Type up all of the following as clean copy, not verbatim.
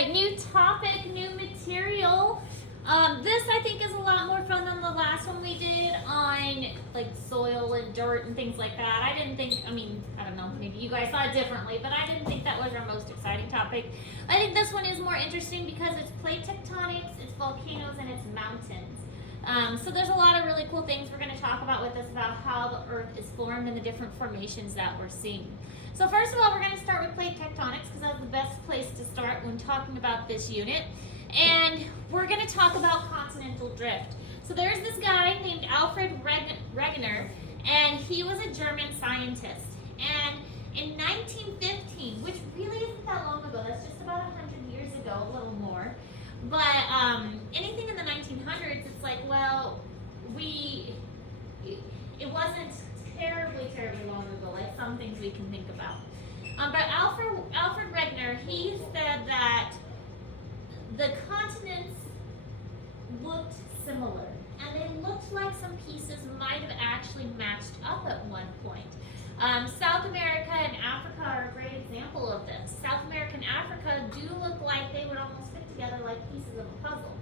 right, new topic, new material. This I think is a lot more fun than the last one we did on like soil and dirt and things like that. I didn't think, I don't know, maybe you guys saw it differently, but I didn't think that was our most exciting topic. I think this one is more interesting because it's plate tectonics, it's volcanoes, and it's mountains. So there's a lot of really cool things we're going to talk about with this about how the Earth is formed and the different formations that we're seeing. So first of all, we're going to start with plate tectonics because that's the best place to start when talking about this unit. And we're going to talk about continental drift. So there's this guy named Alfred Wegener, and he was a German scientist. And in 1915, which really isn't that long ago, that's just about 100 years ago, a little more. But anything in the 1900s, it's like, well, it wasn't terribly long ago, like some things we can think about. But Alfred Wegener, he said that the continents looked similar, and they looked like some pieces might have actually matched up at one point. South America and Africa are a great example of this. South America and Africa do look like they would almost fit together like pieces of a puzzle.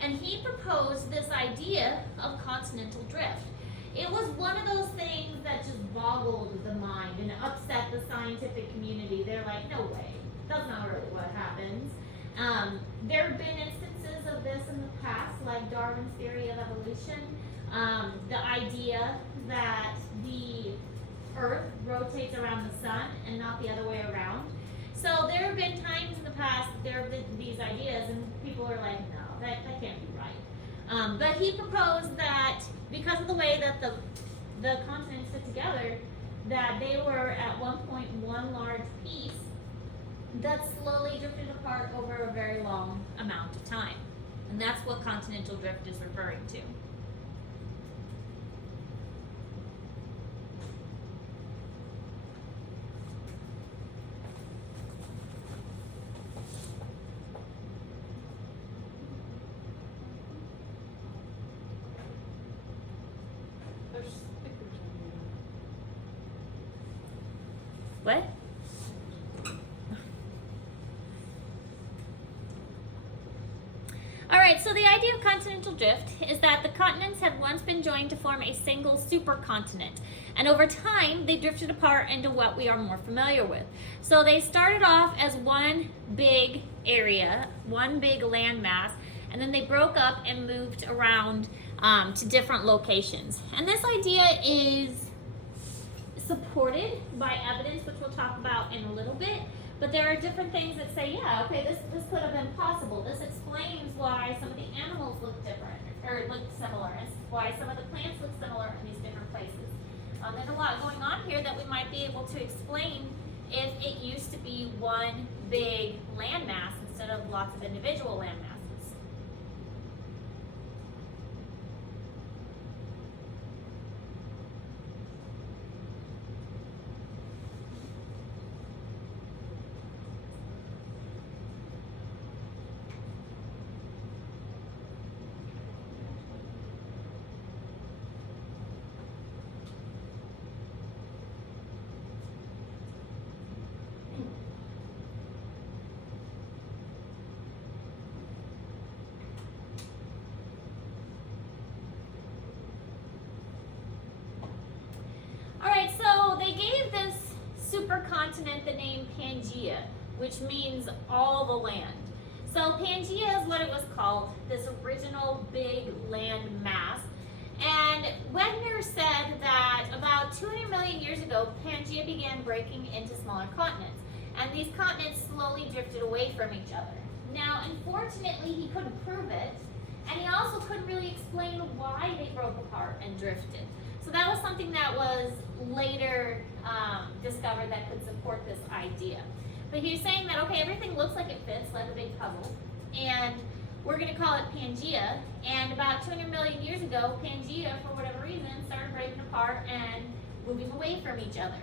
And he proposed this idea of continental drift. It was one of those things that just boggled the mind and upset the scientific community. They're like, no way, that's not really what happens. There have been instances of this in the past, like Darwin's theory of evolution, the idea that the Earth rotates around the sun and not the other way around. So there have been times in the past that there have been these ideas and people are like, no, that can't be right. But he proposed that because of the way that the continents fit together, that they were at one point one large piece that slowly drifted apart over a very long amount of time. And that's what continental drift is referring to. What? Alright, so the idea of continental drift is that the continents had once been joined to form a single supercontinent. And over time, they drifted apart into what we are more familiar with. So they started off as one big area, one big landmass, and then they broke up and moved around to different locations. And this idea is supported by evidence, which we'll talk about in a little bit. But there are different things that say, yeah, okay, this could have been possible. This explains why some of the animals look different, or look similar, and why some of the plants look similar in these different places. There's a lot going on here that we might be able to explain if it used to be one big landmass instead of lots of individual landmasses. They gave this supercontinent the name Pangaea, which means all the land. So Pangaea is what it was called, this original big land mass. And Wegener said that about 200 million years ago, Pangaea began breaking into smaller continents. And these continents slowly drifted away from each other. Now, unfortunately, he couldn't prove it. And he also couldn't really explain why they broke apart and drifted. So that was something that was later discovered that could support this idea. But he was saying that, okay, everything looks like it fits, like a big puzzle, and we're going to call it Pangaea. And about 200 million years ago, Pangaea, for whatever reason, started breaking apart and moving away from each other.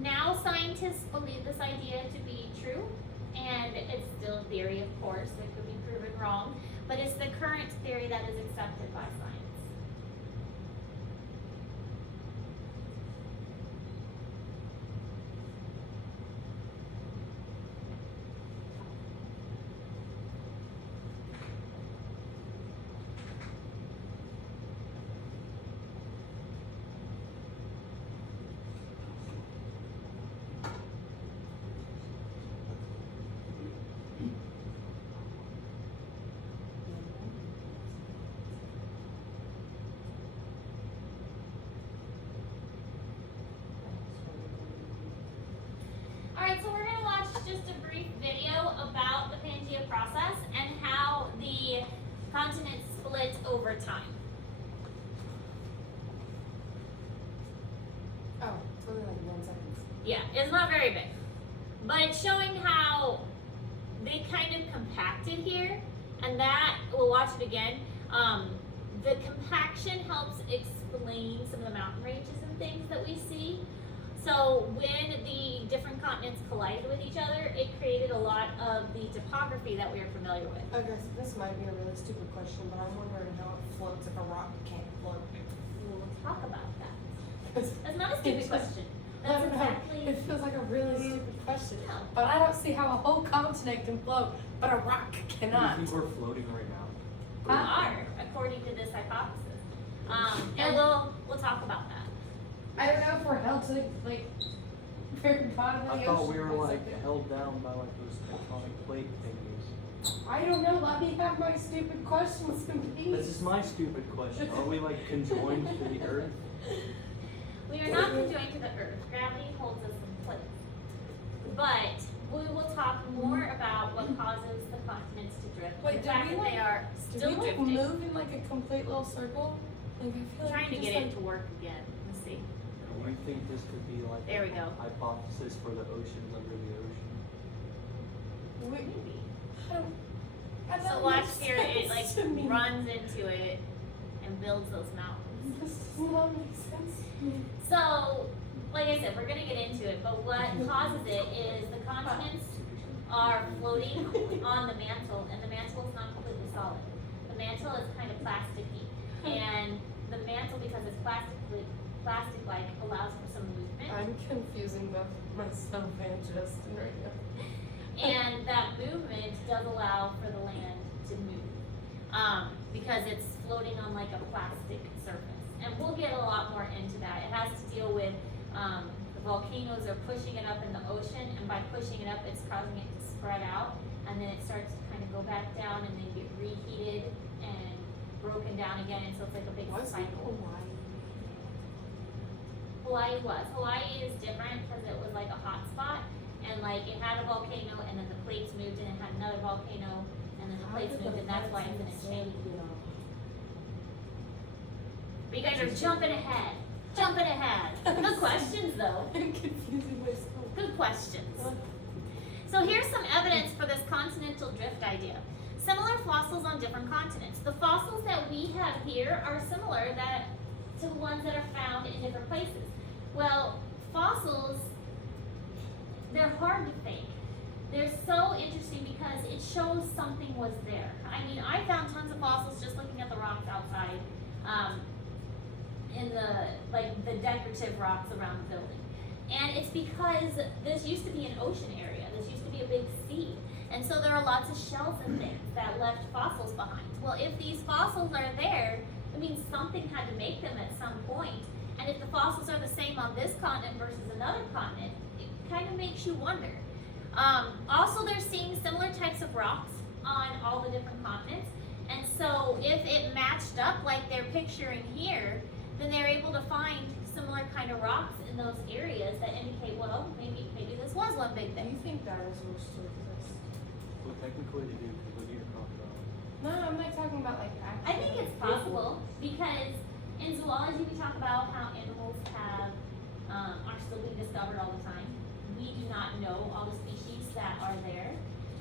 Now scientists believe this idea to be true, and it's still a theory, of course, it could be proven wrong, but it's the current theory that is accepted by science. just a brief video about the Pangea process and how the continents split over time. Oh, it's only like 9 seconds. Yeah, it's not very big, but it's showing how they kind of compacted here, and that, we'll watch it again. The compaction helps explain some of the mountain ranges and things that we see. So when the different continents collided with each other, it created a lot of the topography that we are familiar with. Okay, so this might be a really stupid question, but I'm wondering how it floats if a rock can't float. We'll talk about that. 'Cause That's not a it stupid just- question. I That's don't know, exactly. it feels like a really stupid question. No. But I don't see how a whole continent can float, but a rock Do you cannot. think we're floating right now? We are, according to this hypothesis. And we'll talk about that. I don't know if we're held to like very bottom of the I ocean. thought we were or like something. held down by like those tectonic plate thingies. I don't know. Let me have my stupid questions complete. This is my stupid question. Are we like conjoined to the earth? We are not conjoined to the earth. Gravity holds us in place. But we will talk more about what causes the continents to drift. Wait, the did fact we, that they like- are Did still we like drifting. move in like a complete little circle? Like I feel I'm like trying to we get just, it to work again. Let's see. Do you think this could be like There we a go. hypothesis for the oceans under the ocean? Like, Maybe. that So makes watch here, it sense like to me. runs into it and builds those mountains. This does not make sense to me. So, like I said, we're gonna get into it, but what causes it is the continents are floating on the mantle, and the mantle is not completely solid. The mantle is kind of plasticky, and the mantle, because it's plastic-like, allows for some movement. I'm confusing both myself and Justin right now. And that movement does allow for the land to move, because it's floating on like a plastic surface. And we'll get a lot more into that. It has to deal with, the volcanoes are pushing it up in the ocean, and by pushing it up, it's causing it to spread out, and then it starts to kind of go back down and then get reheated and broken down again, and so it's like a big What's cycle. Hawaii? Hawaii is different because it was like a hot spot, and like it had a volcano, and then the plates moved, and it had another volcano, and then the How plates did moved, the and that's why it's in a plates chain. move? But you guys are jumping ahead. Jumping ahead. Good questions though. I'm confusing myself. Good questions. So here's some evidence for this continental drift idea. Similar fossils on different continents. The fossils that we have here are similar to the ones that are found in different places. Well, fossils, they're hard to fake. They're so interesting because it shows something was there. I mean, I found tons of fossils just looking at the rocks outside, in the decorative rocks around the building. And it's because this used to be an ocean area. This used to be a big sea. And so there are lots of shells and things that left fossils behind. Well, if these fossils are there, it means something had to make them at some point. And if the fossils are the same on this continent versus another continent, it kind of makes you wonder. Also, they're seeing similar types of rocks on all the different continents. And so if it matched up like they're picturing here, then they're able to find similar kind of rocks in those areas that indicate, well, maybe this was one big Do you thing. think dinosaurs still exist? Well, technically they do because we are crocodile. No, I'm not talking about like actual. I think it's possible because in zoology we talk about how animals are still being discovered all the time. We do not know all the species that are there.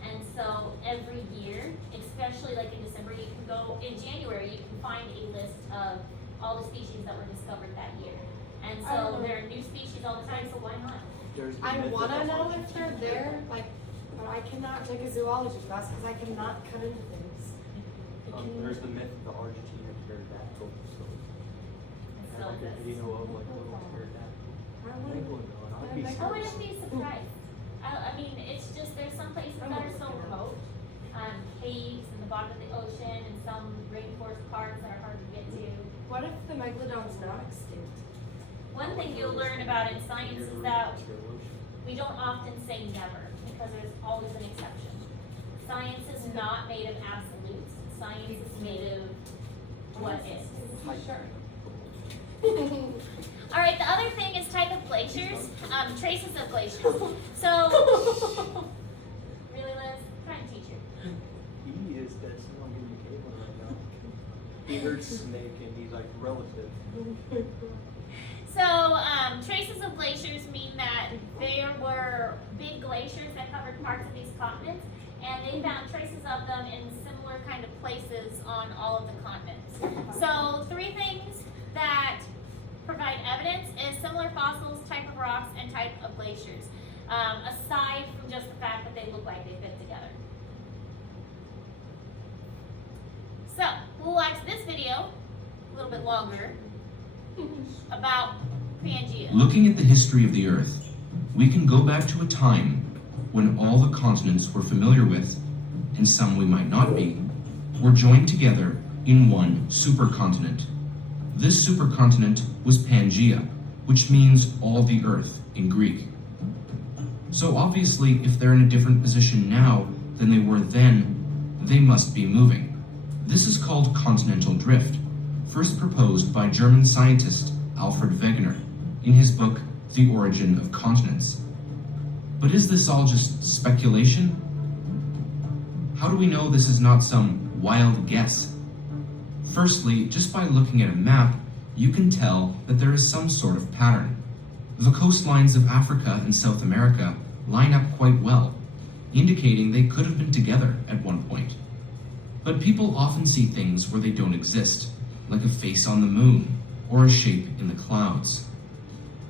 And so every year, especially like in December, in January, you can find a list of all the species that were discovered that year. And so there are new species all the time, so why not? There's the I myth of wanna the know Argentine if they're there, like, but I cannot take a zoology class because I cannot cut into things. There's the myth of the Argentina pterodactyl. So It still like a exists. video of like little pterodactyl. I I wanna- think we'll know, and I'd be I I surprised. wouldn't be surprised. I mean, it's just, there's some places that are so remote, caves in the bottom of the ocean and some rainforest parks that are hard to get to. What if the megalodon's not extinct? One thing you'll learn about in science is that we don't often say never, because there's always an exception. Science is not made of absolutes. Science is made of what is. Sure. All right, the other thing is type of glaciers, traces of glaciers. So heard snake and he's like relative. So, traces of glaciers mean that there were big glaciers that covered parts of these continents, and they found traces of them in similar kind of places on all of the continents. So, three things that provide evidence is similar fossils, type of rocks, and type of glaciers, aside from just the fact that they look like they fit together. So, we'll watch this video, a little bit longer, about Pangea. Looking at the history of the Earth, we can go back to a time when all the continents we're familiar with, and some we might not be, were joined together in one supercontinent. This supercontinent was Pangea, which means all the Earth in Greek. So obviously, if they're in a different position now than they were then, they must be moving. This is called continental drift, first proposed by German scientist Alfred Wegener in his book The Origin of Continents. But is this all just speculation? How do we know this is not some wild guess? Firstly, just by looking at a map, you can tell that there is some sort of pattern. The coastlines of Africa and South America line up quite well, indicating they could have been together at one point. But people often see things where they don't exist, like a face on the moon or a shape in the clouds.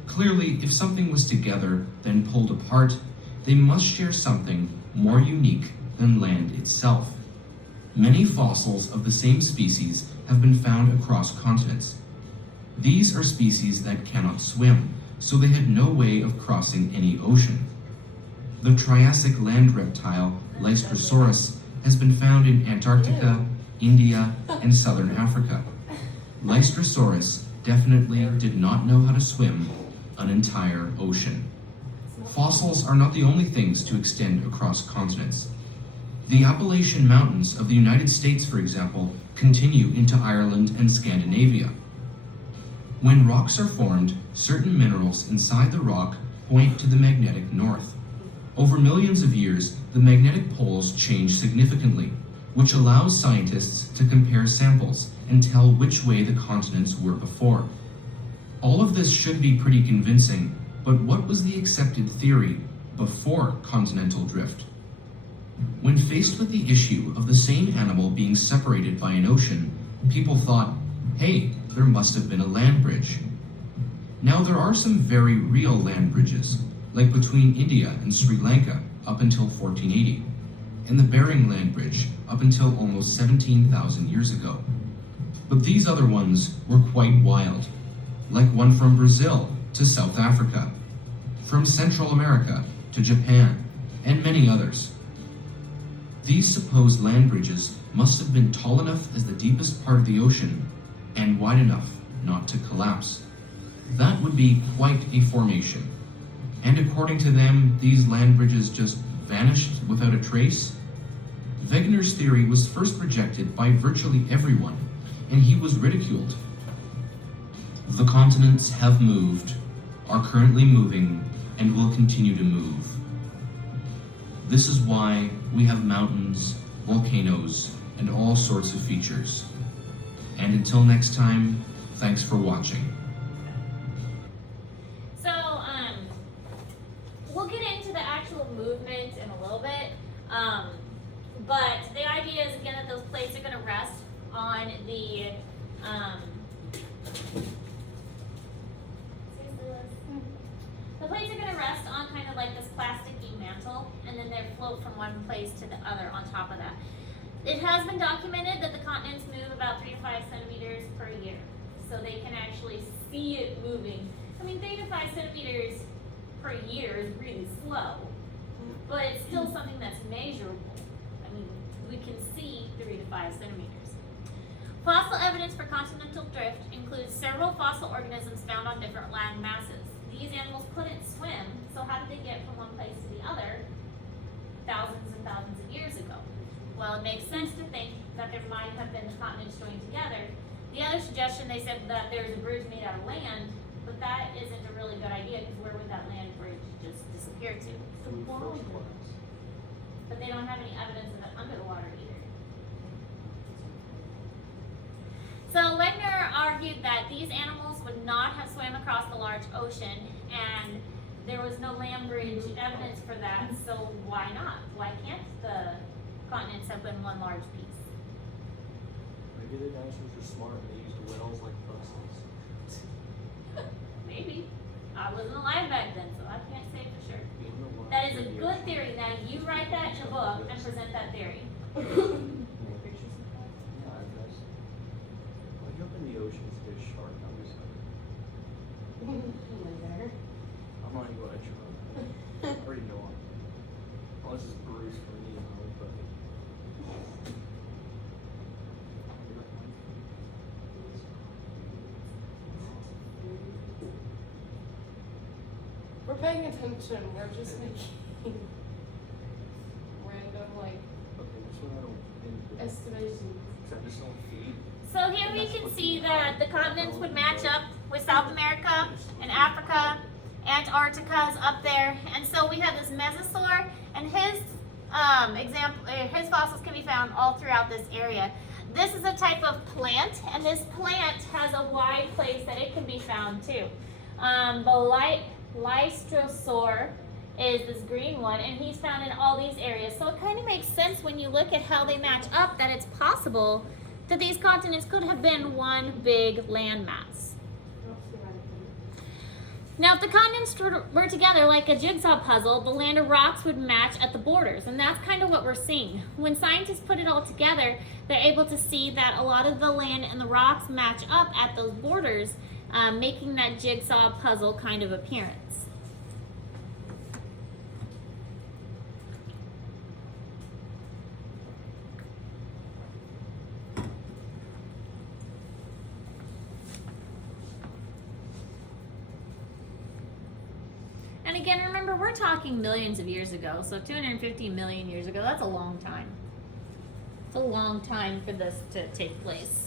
Clearly, if something was together then pulled apart, they must share something more unique than land itself. Many fossils of the same species have been found across continents. These are species that cannot swim, so they had no way of crossing any ocean. The Triassic land reptile Lystrosaurus has been found in Antarctica, India, and southern Africa. Lystrosaurus definitely did not know how to swim an entire ocean. Fossils are not the only things to extend across continents. The Appalachian Mountains of the United States, for example, continue into Ireland and Scandinavia. When rocks are formed, certain minerals inside the rock point to the magnetic north. Over millions of years, the magnetic poles change significantly, which allows scientists to compare samples and tell which way the continents were before. All of this should be pretty convincing, but what was the accepted theory before continental drift? When faced with the issue of the same animal being separated by an ocean, people thought, hey, there must have been a land bridge. Now there are some very real land bridges, like between India and Sri Lanka up until 1480, and the Bering Land Bridge up until almost 17,000 years ago. But these other ones were quite wild, like one from Brazil to South Africa, from Central America to Japan, and many others. These supposed land bridges must have been tall enough as the deepest part of the ocean and wide enough not to collapse. That would be quite a formation. And according to them, these land bridges just vanished without a trace? Wegener's theory was first rejected by virtually everyone, and he was ridiculed. The continents have moved, are currently moving, and will continue to move. This is why we have mountains, volcanoes, and all sorts of features. And until next time, thanks for watching. So, we'll get into the actual movement in a little bit, but the idea is again that those plates are going to rest on the plates are going to rest on kind of like this plasticky mantle, and then they float from one place to the other on top of that. It has been documented that the continents move about 3 to 5 centimeters per year, so they can actually see it moving. I mean, 3 to 5 centimeters per year is really slow, but it's still something that's measurable. I mean, we can see 3 to 5 centimeters. Fossil evidence for continental drift includes several fossil organisms found on different land masses. These animals couldn't swim, so how did they get from one place to the other thousands and thousands of years ago? Well, it makes sense to think that there might have been the continents joined together. The other suggestion, they said that there's a bridge made out of land, but that isn't a really good idea, because where would that land bridge just disappear to? But they don't have any evidence of it under the water either. So So Wegner argued that these animals would not have swam across the large ocean, and there was no land bridge evidence for that, so why not? Why can't the continents have been one large piece? Maybe the dinosaurs were smart and they used whales like buses. Maybe. I wasn't alive back then, so I can't say for sure. Being the one That is a in the good ocean. theory. Now you write that in a book and present that theory. Yeah, I guess. Well, you up in the ocean, it's a big shark. I'm just like, I'm not even going to try. I already know I'm. Well, this is Bruce for me, but. We're paying attention. We're just making random like Okay, this one I don't. estimations. Uh, I just don't feed. So here we can see that the continents would match up with South America and Africa. Antarctica is up there, and so we have this mesosaur, and his his fossils can be found all throughout this area. This is a type of plant, and this plant has a wide place that it can be found too. The Lystrosaur is this green one, and he's found in all these areas. So it kind of makes sense when you look at how they match up that it's possible that these continents could have been one big landmass. Now, if the continents were together like a jigsaw puzzle, the land of rocks would match at the borders, and that's kind of what we're seeing. When scientists put it all together, they're able to see that a lot of the land and the rocks match up at those borders, making that jigsaw puzzle kind of appearance. And again, remember, we're talking millions of years ago, so 250 million years ago, that's a long time. It's a long time for this to take place.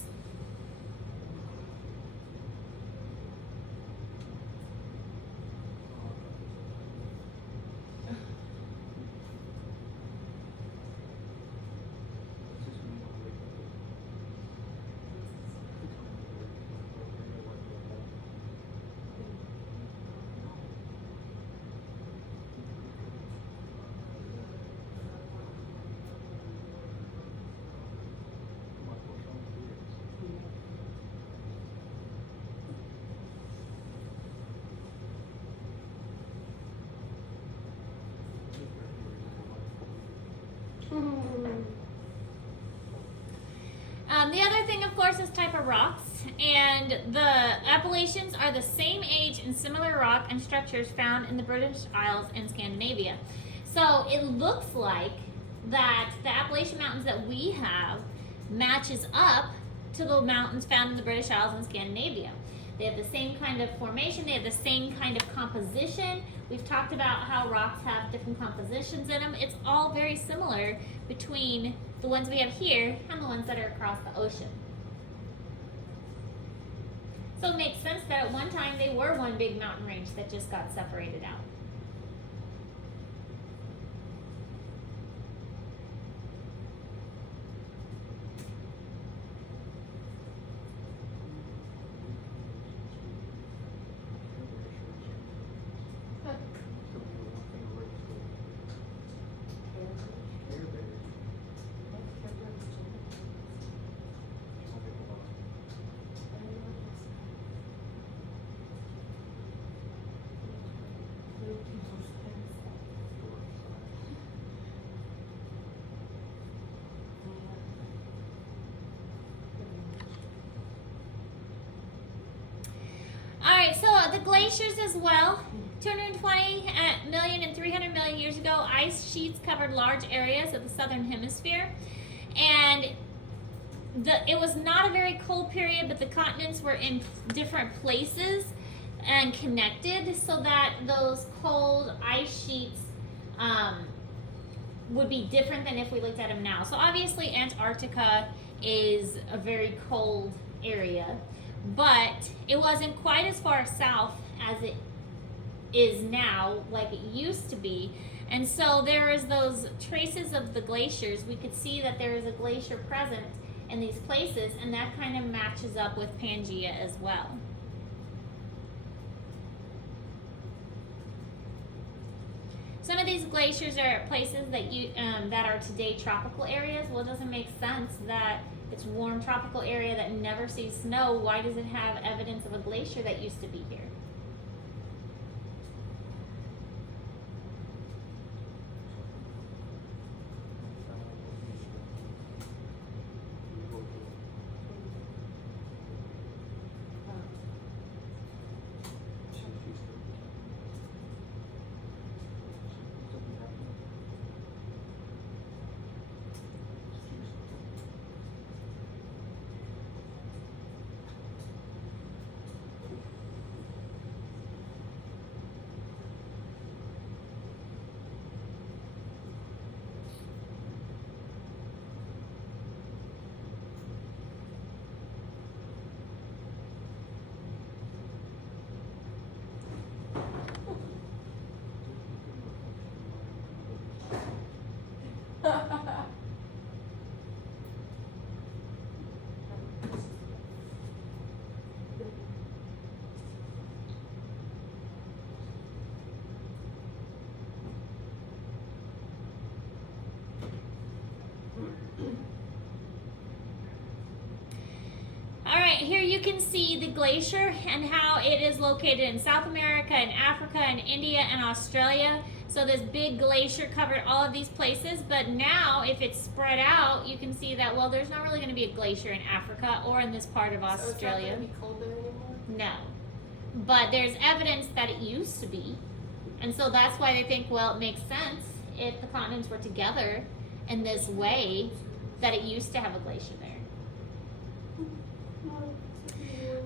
The other thing, of course, is type of rocks, and the Appalachians are the same age and similar rock and structures found in the British Isles and Scandinavia. So it looks like that the Appalachian Mountains that we have matches up to the mountains found in the British Isles and Scandinavia. They have the same kind of formation, they have the same kind of composition. We've talked about how rocks have different compositions in them. It's all very similar between the ones we have here and the ones that are across the ocean. So it makes sense that at one time they were one big mountain range that just got separated out. Alright, so the glaciers as well. 220 million and 300 million years ago, ice sheets covered large areas of the southern hemisphere. And it was not a very cold period, but the continents were in different places and connected so that those cold ice sheets would be different than if we looked at them now. So obviously Antarctica is a very cold area, but it wasn't quite as far south as it is now, like it used to be. And so there is those traces of the glaciers. We could see that there is a glacier present in these places, and that kind of matches up with Pangaea as well. Some of these glaciers are at places that that are today tropical areas. Well, it doesn't make sense that it's warm tropical area that never sees snow. Why does it have evidence of a glacier that used to be here? Here you can see the glacier and how it is located in South America and Africa and India and Australia. So this big glacier covered all of these places, but now if it's spread out, you can see that, well, there's not really going to be a glacier in Africa or in this part of Australia. So it's not going to be cold there anymore? No. But there's evidence that it used to be. And so that's why they think, well, it makes sense if the continents were together in this way that it used to have a glacier there.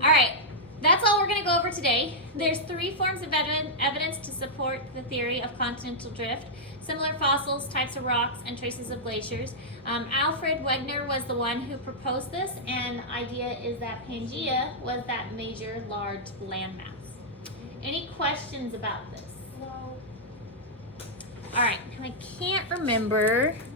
All right, that's all we're going to go over today. There's 3 forms of evidence to support the theory of continental drift: similar fossils, types of rocks, and traces of glaciers. Alfred Wegener was the one who proposed this, and the idea is that Pangaea was that major large landmass. Any questions about this? No. All right, I can't remember